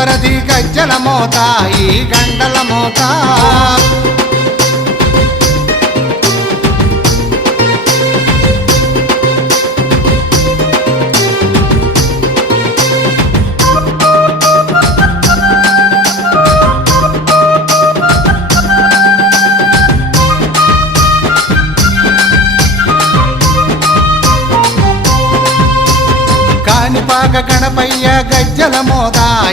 వరది గజ్జల మోత ఈ గండల మోత. గణపయ్య గజ్జల మోదా